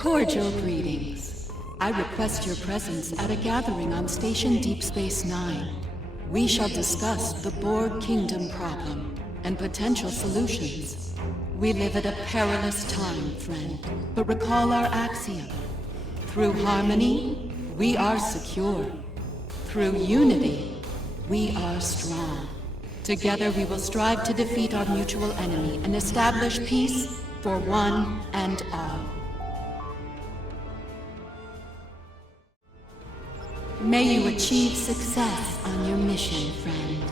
Cordial greetings. I request your presence at a gathering on Station Deep Space Nine. We shall discuss the Borg Kingdom problem and potential solutions. We live at a perilous time, friend, but recall our axiom. Through harmony, we are secure. Through unity, we are strong. Together we will strive to defeat our mutual enemy and establish peace for one and all. May you achieve success on your mission, friend.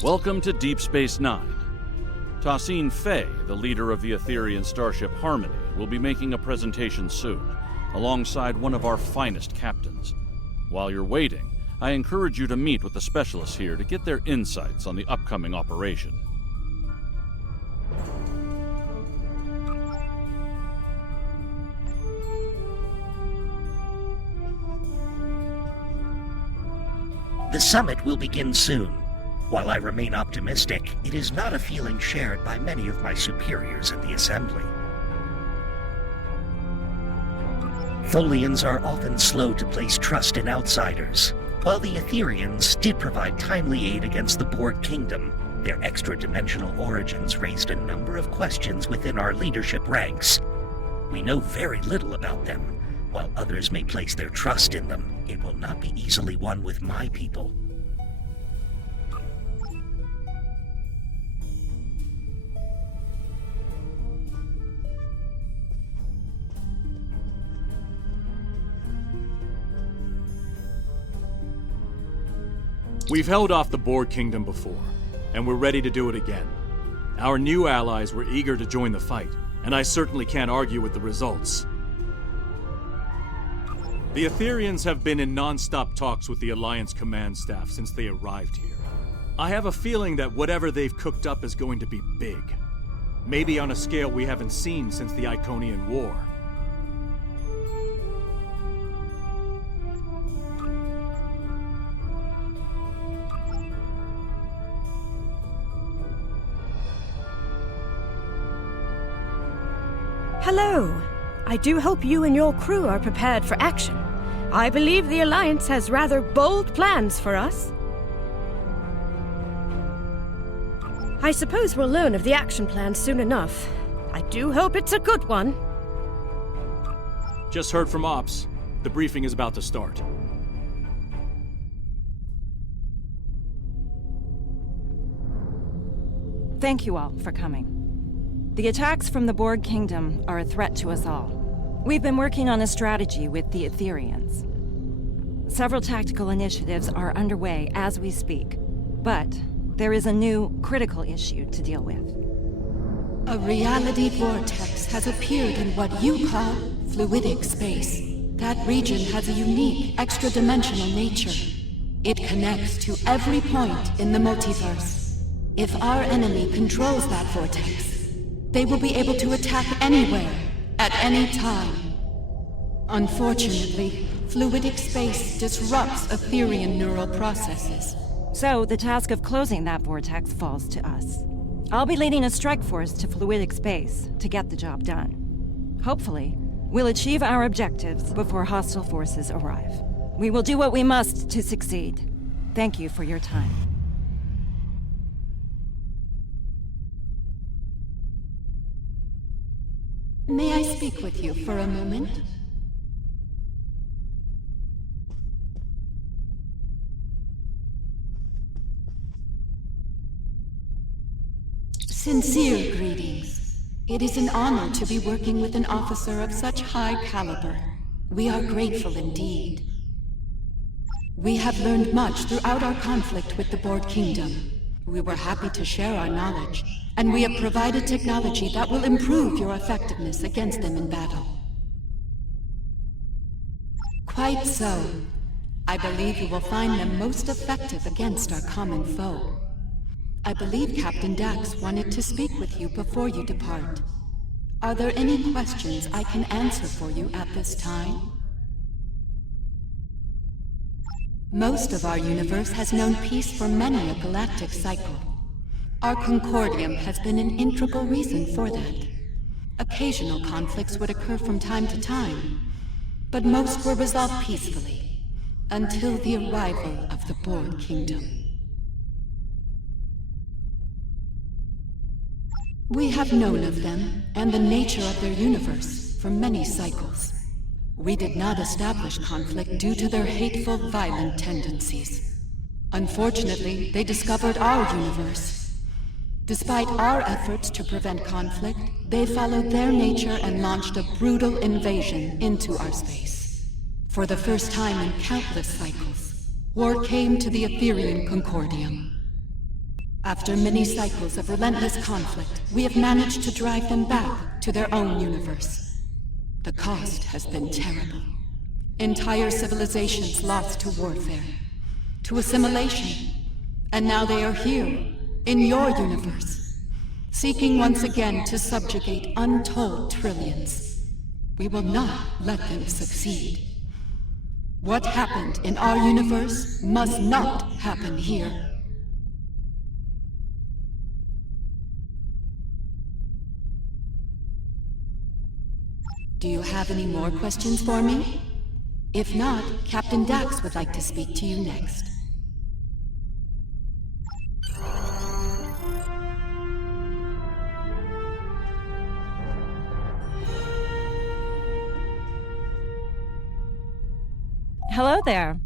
Welcome to Deep Space Nine. Tassine Fay, the leader of the Etherian starship Harmony, will be making a presentation soon, alongside one of our finest captains. While you're waiting, I encourage you to meet with the specialists here to get their insights on the upcoming operation. The summit will begin soon. While I remain optimistic, it is not a feeling shared by many of my superiors at the Assembly. Tholians are often slow to place trust in outsiders. While the Etherians did provide timely aid against the Borg Kingdom, their extra-dimensional origins raised a number of questions within our leadership ranks. We know very little about them. While others may place their trust in them, it will not be easily won with my people. We've held off the Borg Kingdom before, and we're ready to do it again. Our new allies were eager to join the fight, and I certainly can't argue with the results. The Etherians have been in non-stop talks with the Alliance command staff since they arrived here. I have a feeling that whatever they've cooked up is going to be big. Maybe on a scale we haven't seen since the Iconian War. Hello. I do hope you and your crew are prepared for action. I believe the Alliance has rather bold plans for us. I suppose we'll learn of the action plan soon enough. I do hope it's a good one. Just heard from Ops. The briefing is about to start. Thank you all for coming. The attacks from the Borg Kingdom are a threat to us all. We've been working on a strategy with the Etherians. Several tactical initiatives are underway as we speak, but there is a new, critical issue to deal with. A reality vortex has appeared in what you call fluidic space. That region has a unique, extra-dimensional nature. It connects to every point in the multiverse. If our enemy controls that vortex, they will be able to attack anywhere, at any time. Unfortunately, fluidic space disrupts Etherian neural processes. So, the task of closing that vortex falls to us. I'll be leading a strike force to fluidic space to get the job done. Hopefully, we'll achieve our objectives before hostile forces arrive. We will do what we must to succeed. Thank you for your time. May I speak with you for a moment? Sincere greetings. It is an honor to be working with an officer of such high caliber. We are grateful indeed. We have learned much throughout our conflict with the Borg Kingdom. We were happy to share our knowledge, and we have provided technology that will improve your effectiveness against them in battle. Quite so. I believe you will find them most effective against our common foe. I believe Captain Dax wanted to speak with you before you depart. Are there any questions I can answer for you at this time? Most of our universe has known peace for many a galactic cycle. Our Concordium has been an integral reason for that. Occasional conflicts would occur from time to time, but most were resolved peacefully, until the arrival of the Borg Kingdom. We have known of them and the nature of their universe for many cycles. We did not establish conflict due to their hateful, violent tendencies. Unfortunately, they discovered our universe. Despite our efforts to prevent conflict, they followed their nature and launched a brutal invasion into our space. For the first time in countless cycles, war came to the Etherian Concordium. After many cycles of relentless conflict, we have managed to drive them back to their own universe. The cost has been terrible. Entire civilizations lost to warfare, to assimilation, and now they are here, in your universe, seeking once again to subjugate untold trillions. We will not let them succeed. What happened in our universe must not happen here. Do you have any more questions for me? If not, Captain Dax would like to speak to you next. Hello there.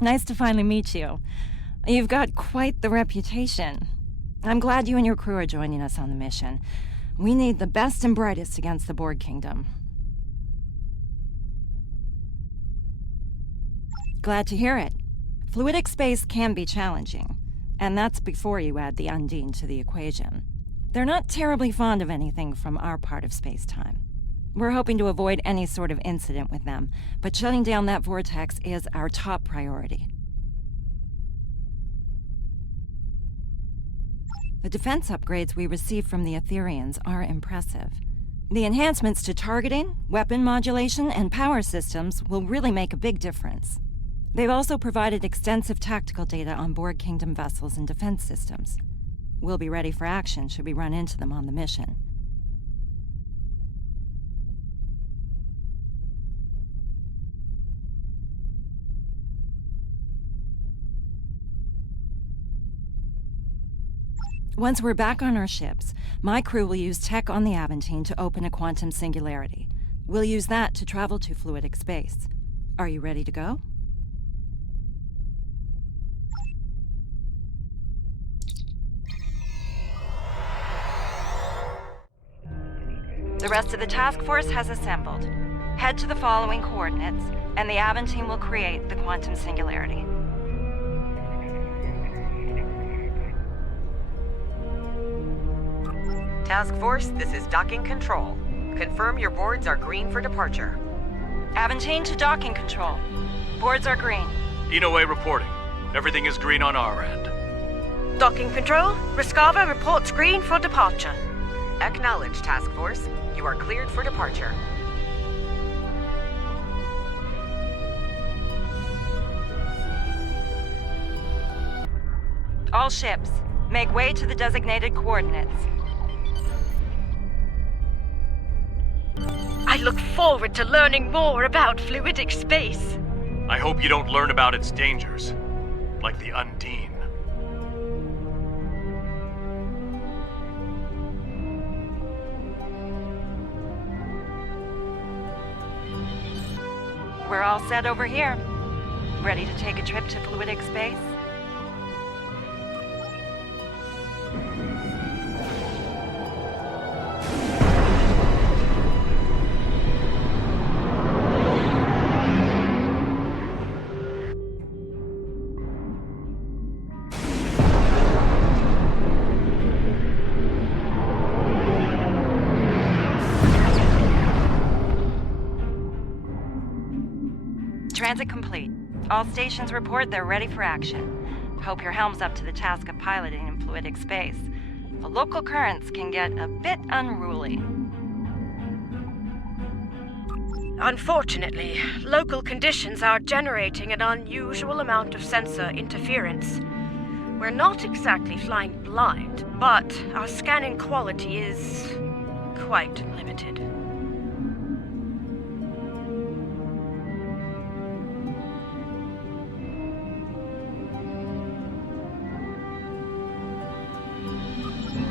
Nice to finally meet you. You've got quite the reputation. I'm glad you and your crew are joining us on the mission. We need the best and brightest against the Borg Kingdom. Glad to hear it. Fluidic space can be challenging, and that's before you add the Undine to the equation. They're not terribly fond of anything from our part of space-time. We're hoping to avoid any sort of incident with them, but shutting down that vortex is our top priority. The defense upgrades we receive from the Etherians are impressive. The enhancements to targeting, weapon modulation, and power systems will really make a big difference. They've also provided extensive tactical data on Borg Kingdom vessels and defense systems. We'll be ready for action should we run into them on the mission. Once we're back on our ships, my crew will use tech on the Aventine to open a quantum singularity. We'll use that to travel to fluidic space. Are you ready to go? The rest of the task force has assembled. Head to the following coordinates, and the Aventine will create the quantum singularity. Task Force, this is docking control. Confirm your boards are green for departure. Aventine to docking control. Boards are green. Inoue reporting. Everything is green on our end. Docking control, Rescava reports green for departure. Acknowledge, Task Force. You are cleared for departure. All ships, make way to the designated coordinates. I look forward to learning more about fluidic space. I hope you don't learn about its dangers, like the Undine. We're all set over here. Ready to take a trip to fluidic space? All stations report they're ready for action. Hope your helm's up to the task of piloting in fluidic space. The local currents can get a bit unruly. Unfortunately, local conditions are generating an unusual amount of sensor interference. We're not exactly flying blind, but our scanning quality is quite limited.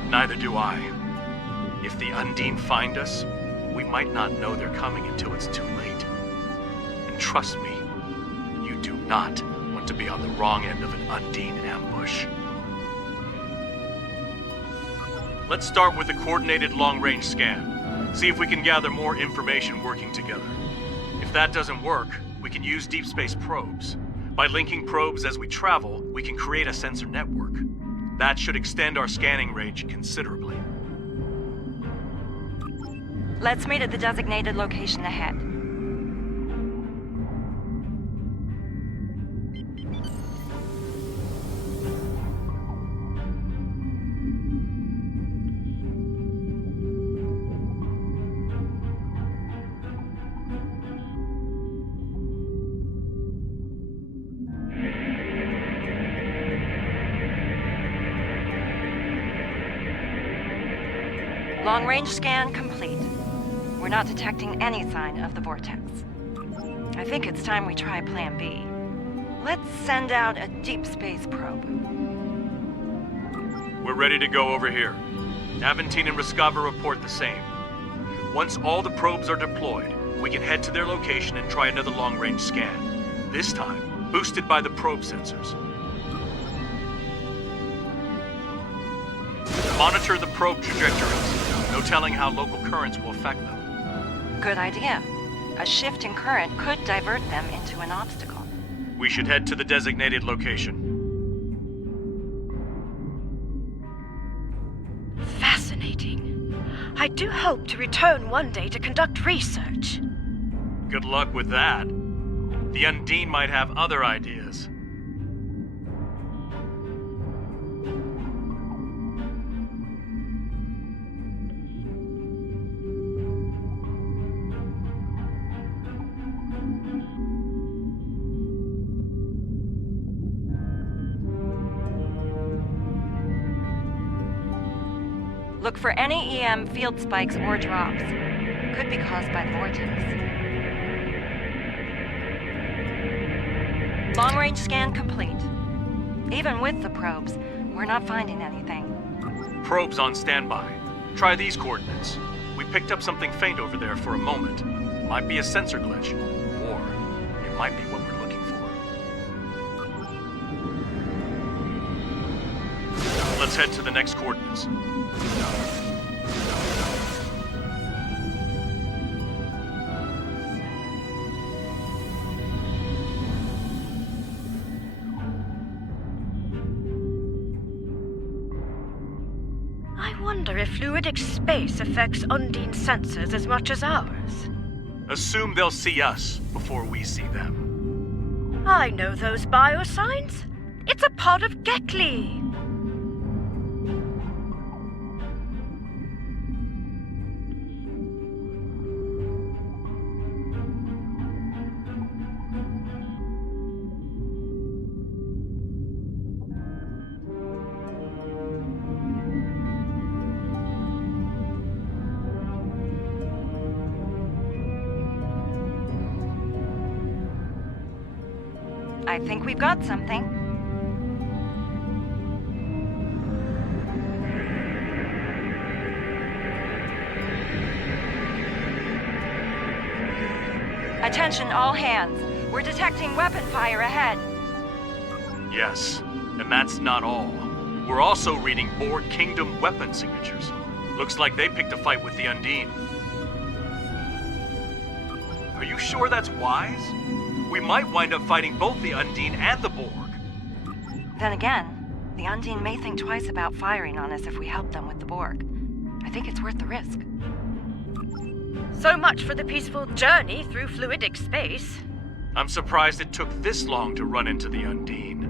Neither do I. If the Undine find us, we might not know they're coming until it's too late. And trust me, you do not want to be on the wrong end of an Undine ambush. Let's start with a coordinated long-range scan. See if we can gather more information working together. If that doesn't work, we can use deep space probes. By linking probes as we travel, we can create a sensor network. That should extend our scanning range considerably. Let's meet at the designated location ahead. Long-range scan complete. We're not detecting any sign of the vortex. I think it's time we try Plan B. Let's send out a deep space probe. We're ready to go over here. Aventine and Rescava report the same. Once all the probes are deployed, we can head to their location and try another long-range scan. This time, boosted by the probe sensors. Monitor the probe trajectories. No telling how local currents will affect them. Good idea. A shift in current could divert them into an obstacle. We should head to the designated location. Fascinating. I do hope to return one day to conduct research. Good luck with that. The Undine might have other ideas. Look for any EM field spikes or drops. Could be caused by the vortex. Long-range scan complete. Even with the probes, we're not finding anything. Probes on standby. Try these coordinates. We picked up something faint over there for a moment. Might be a sensor glitch, or it might be what we're looking for. Let's head to the next coordinates. I wonder if fluidic space affects Undine sensors as much as ours. Assume they'll see us before we see them. I know those biosigns. It's a pod of Gekli. I think we've got something. Attention all hands. We're detecting weapon fire ahead. Yes, and that's not all. We're also reading Borg Kingdom weapon signatures. Looks like they picked a fight with the Undine. Are you sure that's wise? We might wind up fighting both the Undine and the Borg. Then again, the Undine may think twice about firing on us if we help them with the Borg. I think it's worth the risk. So much for the peaceful journey through fluidic space. I'm surprised it took this long to run into the Undine.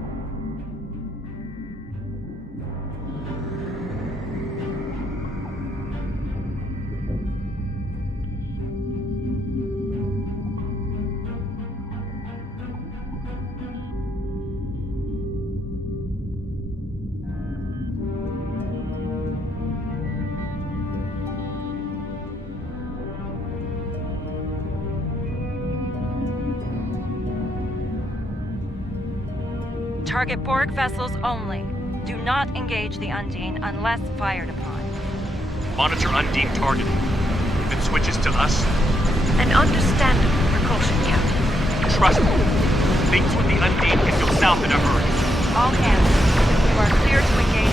Target Borg vessels only. Do not engage the Undine unless fired upon. Monitor Undine targeting. If it switches to us... An understandable precaution, Captain. Trust me. Things with the Undine can go south in a hurry. All hands. You are clear to engage.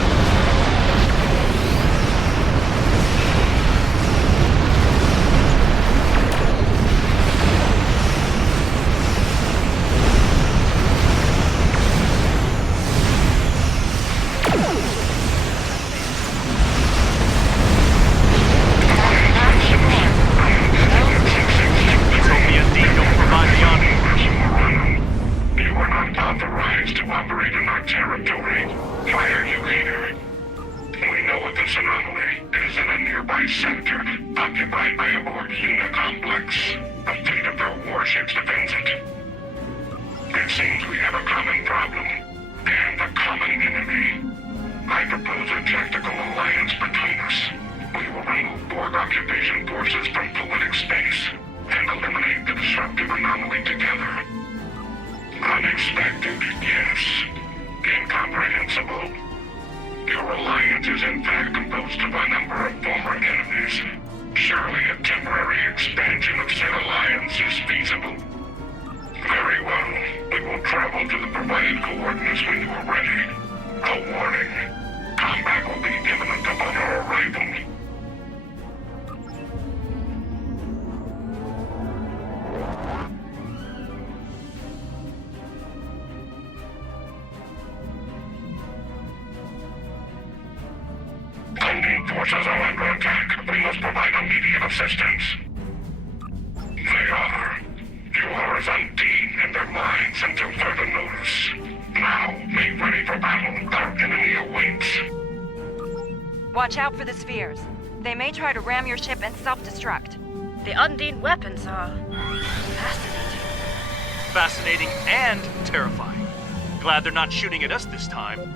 Forces are under attack. We must provide immediate assistance. They are. You are as Undine in their minds until further notice. Now, make ready for battle. Our enemy awaits. Watch out for the spheres. They may try to ram your ship and self-destruct. The Undine weapons are fascinating. Fascinating and terrifying. Glad they're not shooting at us this time.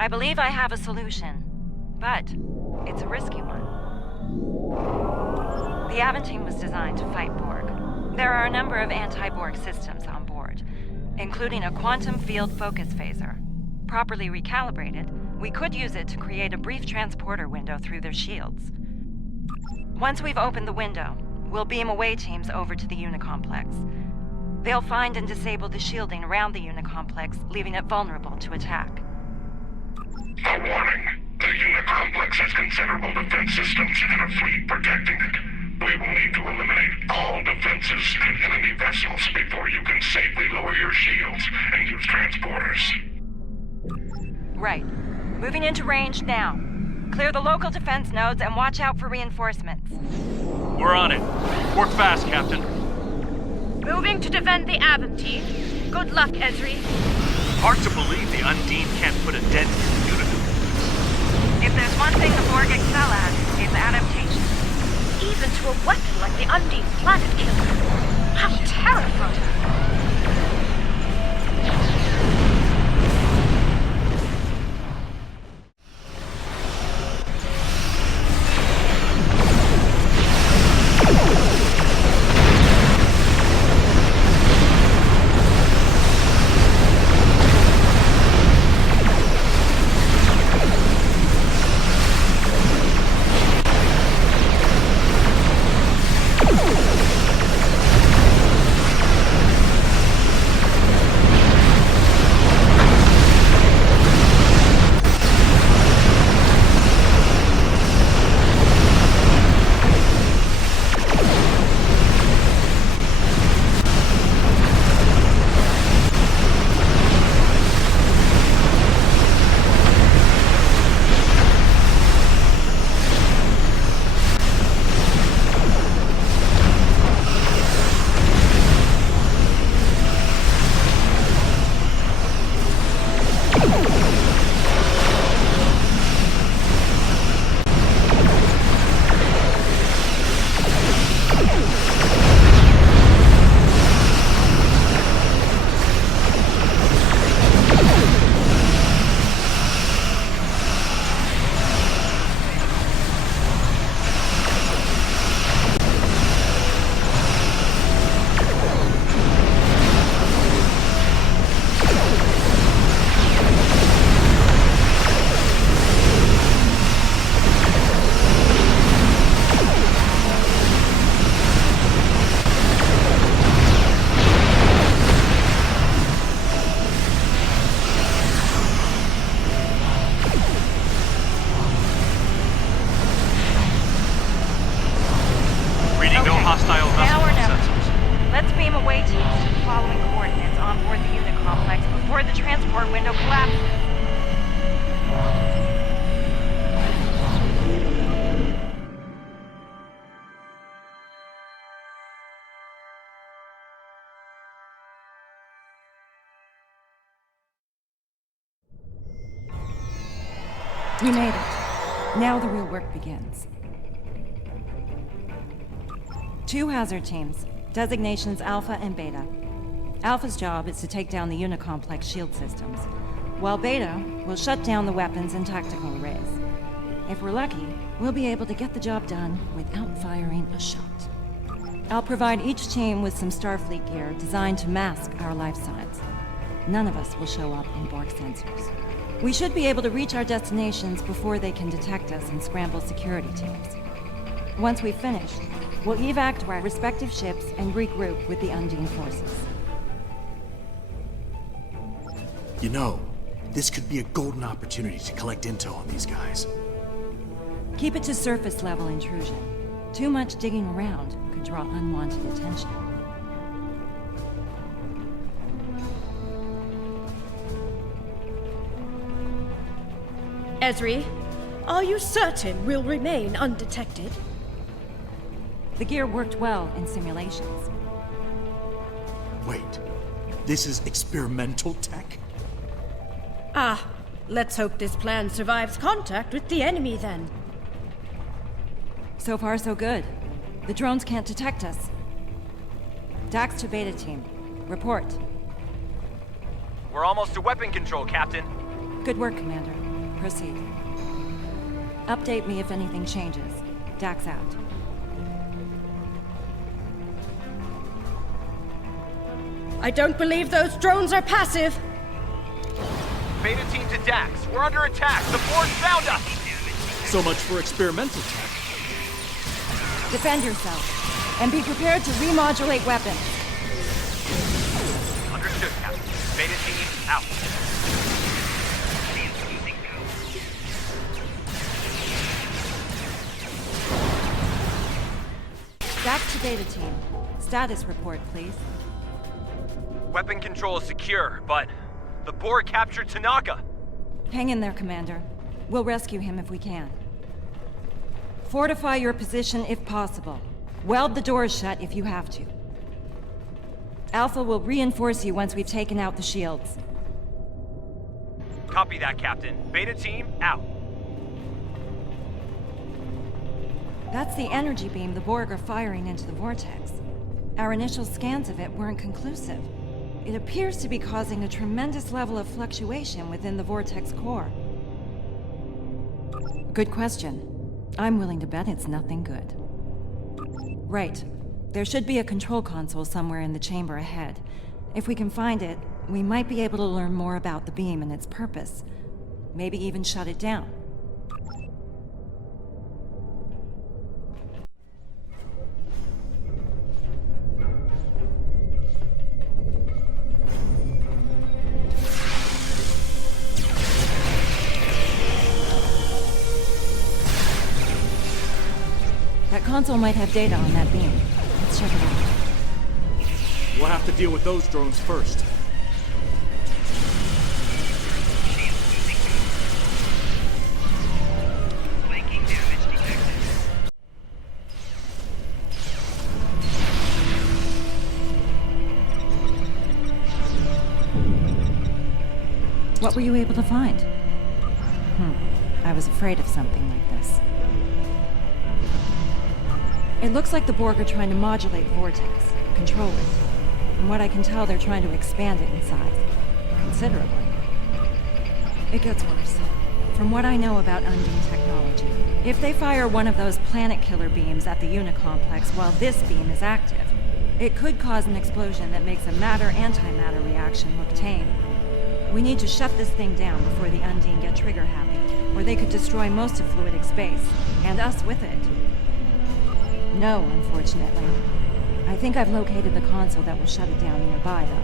I believe I have a solution, but it's a risky one. The Aventine was designed to fight Borg. There are a number of anti-Borg systems on board, including a quantum field focus phaser. Properly recalibrated, we could use it to create a brief transporter window through their shields. Once we've opened the window, we'll beam away teams over to the Unicomplex. They'll find and disable the shielding around the Unicomplex, leaving it vulnerable to attack. A warning. The Unicomplex has considerable defense systems and a fleet protecting it. We will need to eliminate all defenses and enemy vessels before you can safely lower your shields and use transporters. Right. Moving into range now. Clear the local defense nodes and watch out for reinforcements. We're on it. Work fast, Captain. Moving to defend the Aventine. Good luck, Ezri. Hard to believe the Undine can't put a dent in the Unicorn. If there's one thing the Borg excel at, it's adaptation. Even to a weapon like the Undine's planet killer. How terrifying. Reading no hostile Now or vessel never. sensors. Let's beam away teams to the following coordinates on board the unit complex before the transport window collapses. You made it. Now the real work begins. 2 hazard teams, designations Alpha and Beta. Alpha's job is to take down the Unicomplex shield systems, while Beta will shut down the weapons and tactical arrays. If we're lucky, we'll be able to get the job done without firing a shot. I'll provide each team with some Starfleet gear designed to mask our life signs. None of us will show up in Borg sensors. We should be able to reach our destinations before they can detect us and scramble security teams. Once we've finished, we'll evac to our respective ships and regroup with the Undine forces. You know, this could be a golden opportunity to collect intel on these guys. Keep it to surface level intrusion. Too much digging around could draw unwanted attention. Ezri, are you certain we'll remain undetected? The gear worked well in simulations. Wait, this is experimental tech? Ah, let's hope this plan survives contact with the enemy then. So far, so good. The drones can't detect us. Dax to Beta Team. Report. We're almost to weapon control, Captain. Good work, Commander. Proceed. Update me if anything changes. Dax out. I don't believe those drones are passive. Beta team to Dax. We're under attack. The Borg found us. So much for experimental tech. Defend yourself, and be prepared to remodulate weapons. Understood, Captain. Beta team out. Dax to Beta Team. Status report, please. Weapon control is secure, but the Borg captured Tanaka. Hang in there, Commander. We'll rescue him if we can. Fortify your position if possible. Weld the doors shut if you have to. Alpha will reinforce you once we've taken out the shields. Copy that, Captain. Beta team out. That's the energy beam the Borg are firing into the vortex. Our initial scans of it weren't conclusive. It appears to be causing a tremendous level of fluctuation within the vortex core. Good question. I'm willing to bet it's nothing good. Right. There should be a control console somewhere in the chamber ahead. If we can find it, we might be able to learn more about the beam and its purpose. Maybe even shut it down. That console might have data on that beam. Let's check it out. We'll have to deal with those drones first. What were you able to find? I was afraid of something like this. It looks like the Borg are trying to modulate Vortex, control it. From what I can tell, they're trying to expand it in size. Considerably. It gets worse. From what I know about Undine technology, if they fire one of those planet killer beams at the Unicomplex while this beam is active, it could cause an explosion that makes a matter-antimatter reaction look tame. We need to shut this thing down before the Undine get trigger-happy, or they could destroy most of fluidic space, and us with it. No, unfortunately. I think I've located the console that will shut it down nearby, though.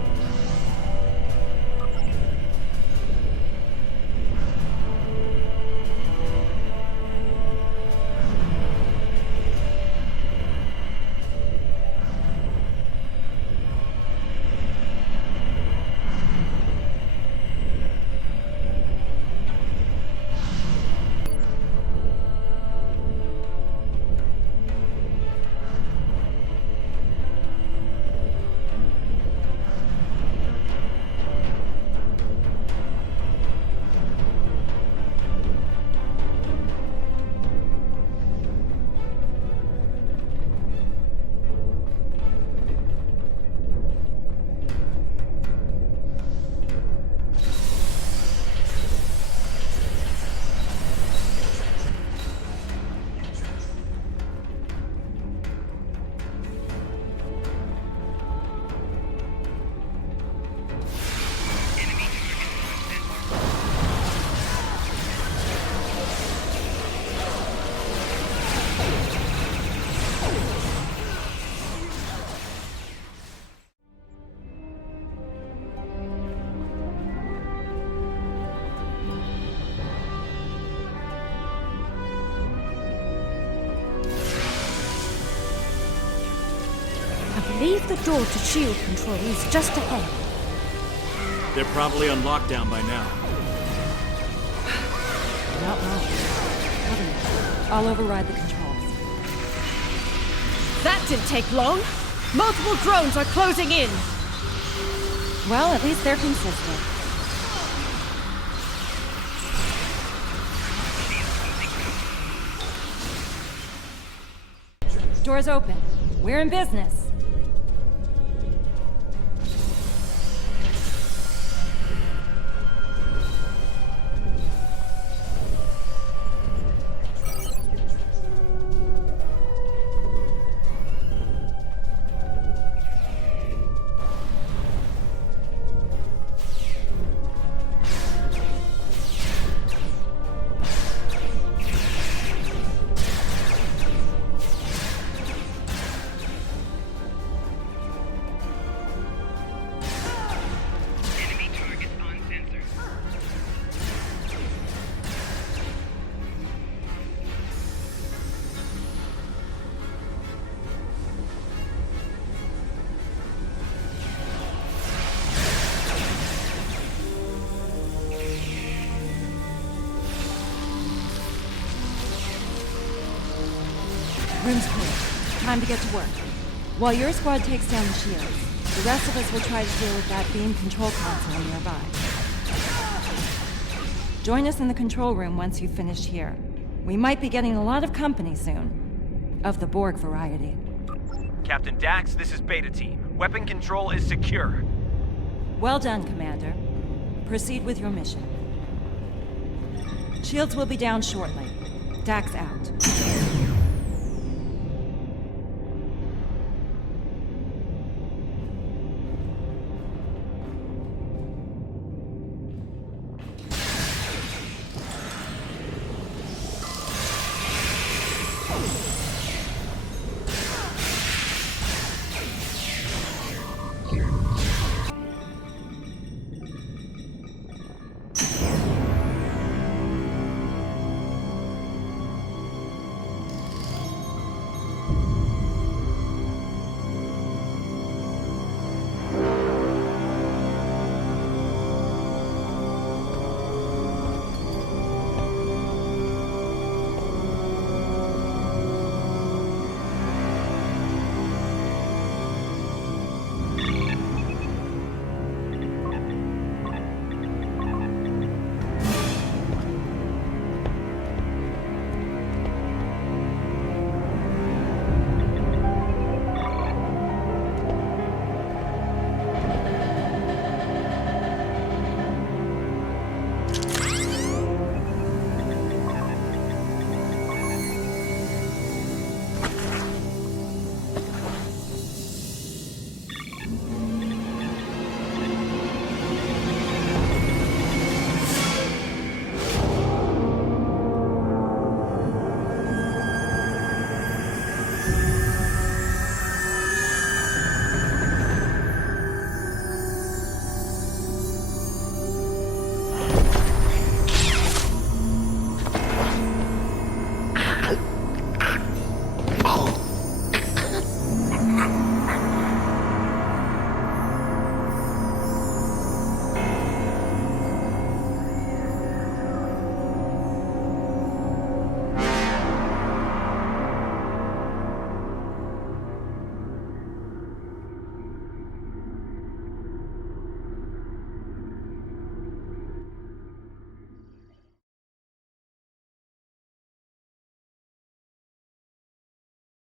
believe the door to shield control is just ahead. They're probably on lockdown by now. Not wrong. Cover me. I'll override the controls. That didn't take long. Multiple drones are closing in. Well, at least they're consistent. Doors open. We're in business. Room's clear. Time to get to work. While your squad takes down the shields, the rest of us will try to deal with that beam control console nearby. Join us in the control room once you've finished here. We might be getting a lot of company soon. Of the Borg variety. Captain Dax, this is Beta Team. Weapon control is secure. Well done, Commander. Proceed with your mission. Shields will be down shortly. Dax out.